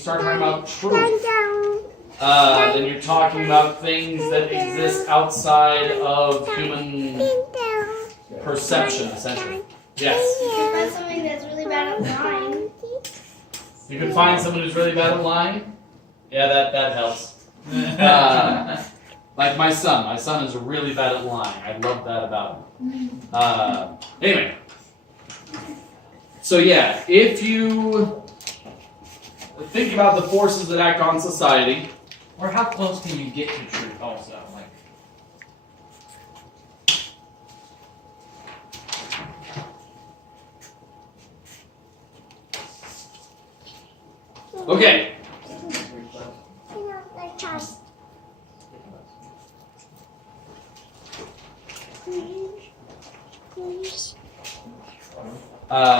start talking about truth, then you're talking about things that exist outside of human perception, essentially. Yes? You can find something that's really bad at lying. You can find someone who's really bad at lying? Yeah, that helps. Like my son. My son is really bad at lying. I love that about him. Anyway. So yeah, if you think about the forces that act on society, Or how close can you get to truth also? Like, okay.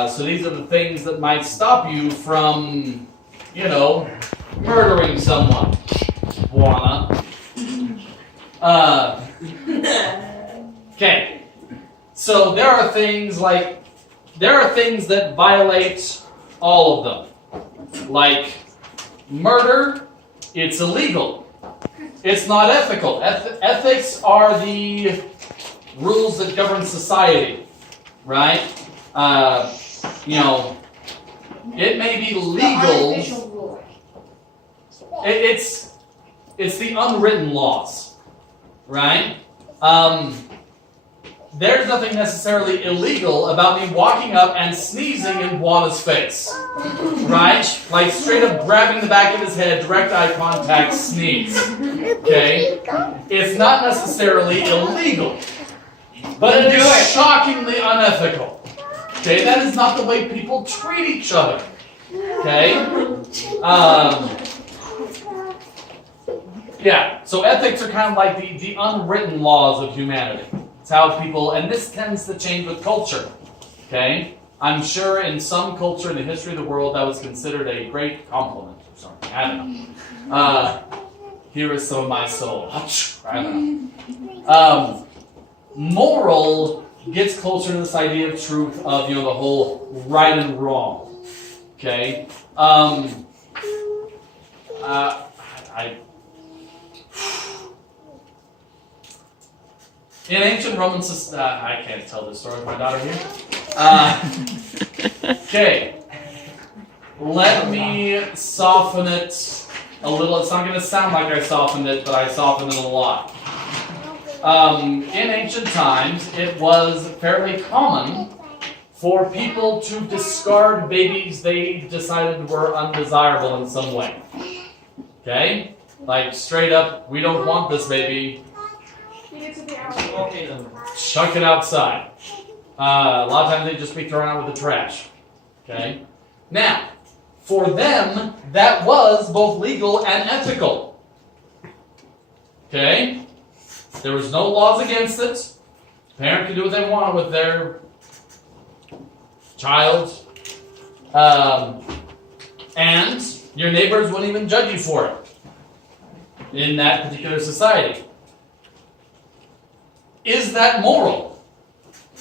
So these are the things that might stop you from, murdering someone. Wanna. Okay. So there are things that violate all of them. Like murder, it's illegal. It's not ethical. Ethics are the rules that govern society, right? It may be legal. It's the unwritten laws, right? There's nothing necessarily illegal about me walking up and sneezing in Juana's face, right? Like straight up grabbing the back of his head, direct eye contact, sneeze. Okay? It's not necessarily illegal, but it is shockingly unethical. Okay? That is not the way people treat each other. Okay? Yeah, so ethics are kind of like the unwritten laws of humanity. It's how people, and this tends to change with culture, okay? I'm sure in some culture in the history of the world that was considered a great compliment or something. I don't know. Here is some of my soul. I don't know. Moral gets closer to this idea of truth of, the whole right and wrong, okay? In ancient Roman society, I can't tell this story with my daughter here. Okay, let me soften it a little. It's not going to sound like I softened it, but I softened it a lot. In ancient times, it was fairly common for people to discard babies they decided were undesirable in some way. Okay? Like straight up, we don't want this baby. Chuck it outside. A lot of times they just be thrown out with the trash. Okay? Now, for them, that was both legal and ethical. Okay? There was no laws against it. The parent could do what they wanted with their child. And your neighbors wouldn't even judge you for it in that particular society. Is that moral?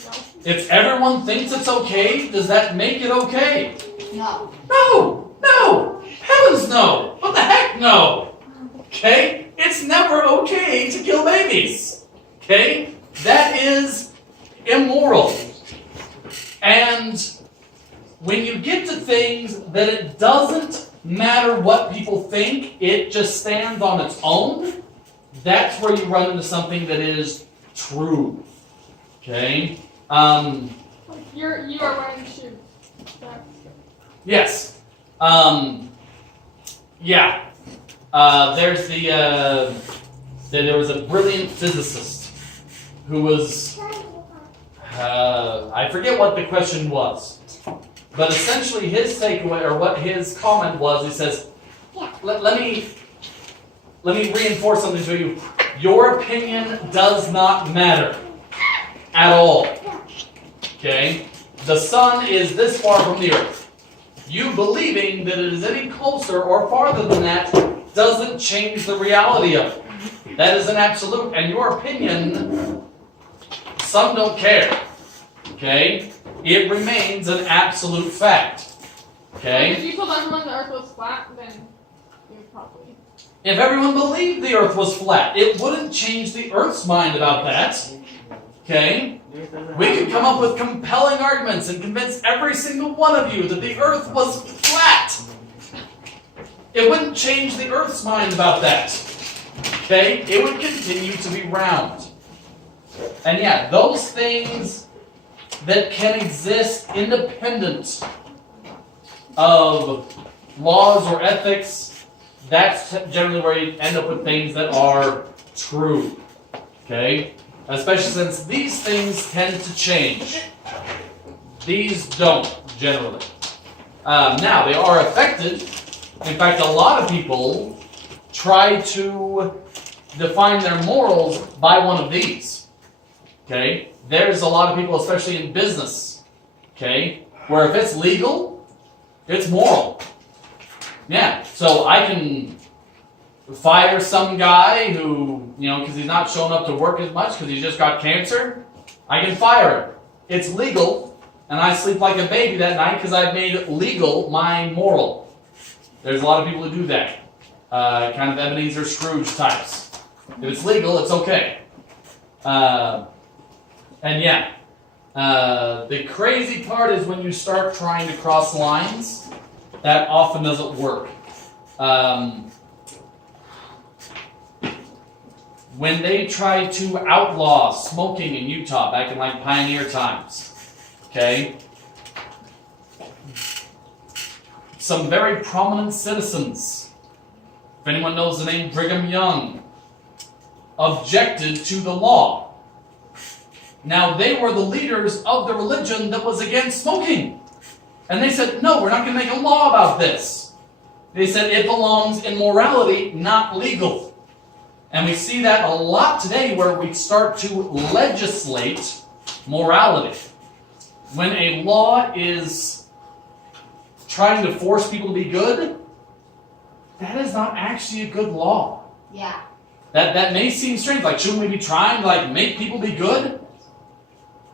No. If everyone thinks it's okay, does that make it okay? No. No! No! Heavens no! What the heck no? Okay? It's never okay to kill babies. Okay? That is immoral. And when you get to things that it doesn't matter what people think, it just stands on its own, that's where you run into something that is true. Okay? You are wearing shoes. Yes. Yeah. There's there was a brilliant physicist who was, I forget what the question was, but essentially his takeaway, or what his comment was, he says, let me reinforce something to you. Your opinion does not matter at all. Okay? The sun is this far from the earth. You believing that it is any closer or farther than that doesn't change the reality of it. That is an absolute, and your opinion, some don't care. Okay? It remains an absolute fact. Okay? If you told everyone the Earth was flat, then you'd probably. If everyone believed the Earth was flat, it wouldn't change the Earth's mind about that. Okay? We could come up with compelling arguments and convince every single one of you that the Earth was flat. It wouldn't change the Earth's mind about that. Okay? It would continue to be round. And yeah, those things that can exist independent of laws or ethics, that's generally where you end up with things that are true. Okay? Especially since these things tend to change. These don't, generally. Now, they are affected. In fact, a lot of people try to define their morals by one of these. Okay? There's a lot of people, especially in business, okay, where if it's legal, it's moral. Yeah, so I can fire some guy who, because he's not showing up to work as much because he's just got cancer. I can fire him. It's legal, and I sleep like a baby that night because I've made legal my moral. There's a lot of people who do that. Kind of Ebenezer Scrooge types. If it's legal, it's okay. And yeah, the crazy part is when you start trying to cross lines, that often doesn't work. When they tried to outlaw smoking in Utah back in like pioneer times, okay, some very prominent citizens, if anyone knows the name Brigham Young, objected to the law. Now, they were the leaders of the religion that was against smoking. And they said, no, we're not going to make a law about this. They said it belongs in morality, not legal. And we see that a lot today where we start to legislate morality. When a law is trying to force people to be good, that is not actually a good law. Yeah. That may seem strange. Like, shouldn't we be trying to make people be good?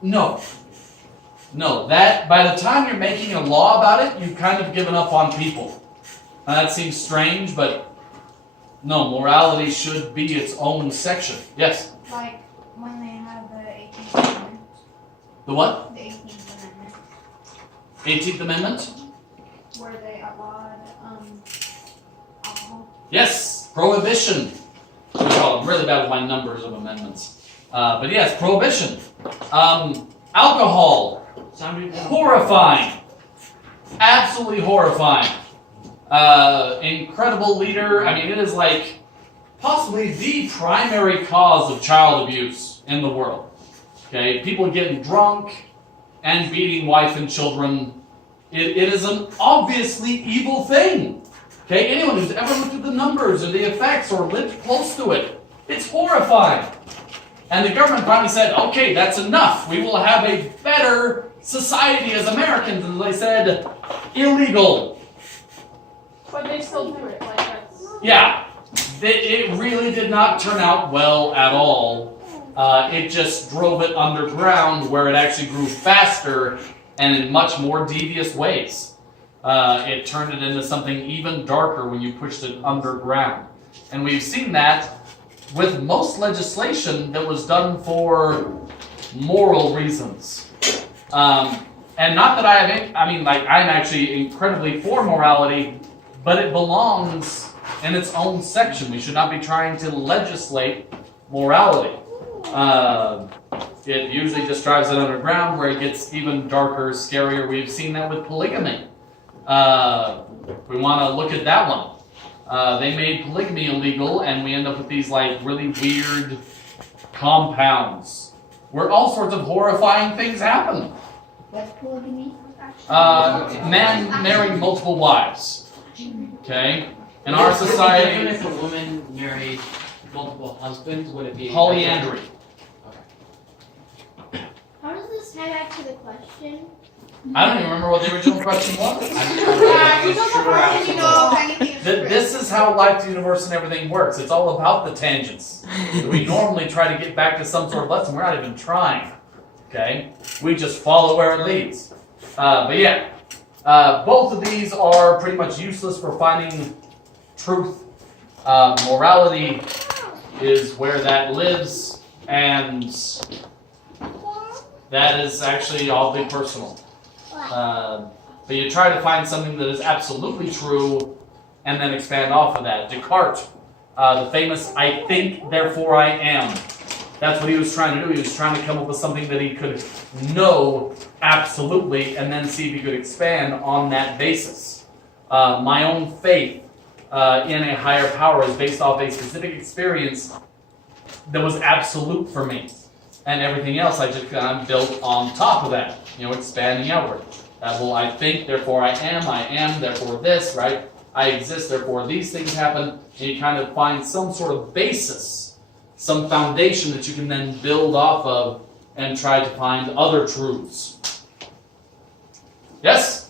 No. No, that by the time you're making a law about it, you've kind of given up on people. Now, that seems strange, but no, morality should be its own section. Yes? Like when they had the 18th Amendment. The what? The 18th Amendment. 18th Amendment? Where they outlawed alcohol. Yes, prohibition. I'm really bad with my numbers of amendments. But yes, prohibition. Alcohol. Horrifying. Absolutely horrifying. Incredible leader. I mean, it is like possibly the primary cause of child abuse in the world. Okay, people getting drunk and beating wife and children. It is an obviously evil thing. Okay, anyone who's ever looked at the numbers or the effects or lived close to it, it's horrifying. And the government finally said, okay, that's enough. We will have a better society as Americans. And they said, illegal. But they still do it. Like that's. Yeah, it really did not turn out well at all. It just drove it underground where it actually grew faster and in much more devious ways. It turned it into something even darker when you pushed it underground. And we've seen that with most legislation that was done for moral reasons. And not that I'm actually incredibly for morality, but it belongs in its own section. We should not be trying to legislate morality. It usually just drives it underground where it gets even darker, scarier. We've seen that with polygamy. We want to look at that one. They made polygamy illegal, and we end up with these really weird compounds where all sorts of horrifying things happen. What's polygamy? Man marrying multiple wives. Okay? In our society, If a woman married multiple husbands, would it be polyandry. How does this tie back to the question? I don't even remember what the original question was. Yeah, you don't know You know, anything is true. This is how life, the universe, and everything works. It's all about the tangents. We normally try to get back to some sort of lesson. We're not even trying. Okay? We just follow where it leads. But yeah. Both of these are pretty much useless for finding truth. Morality is where that lives, and that is actually oddly personal. But you try to find something that is absolutely true and then expand off of that. Descartes, the famous I think, therefore I am. That's what he was trying to do. He was trying to come up with something that he could know absolutely and then see if he could expand on that basis. My own faith in a higher power is based off a specific experience that was absolute for me. And everything else I just kind of built on top of that, expanding outward. That whole I think, therefore I am, therefore this, right? I exist, therefore these things happen. And you kind of find some sort of basis, some foundation that you can then build off of and try to find other truths. Yes?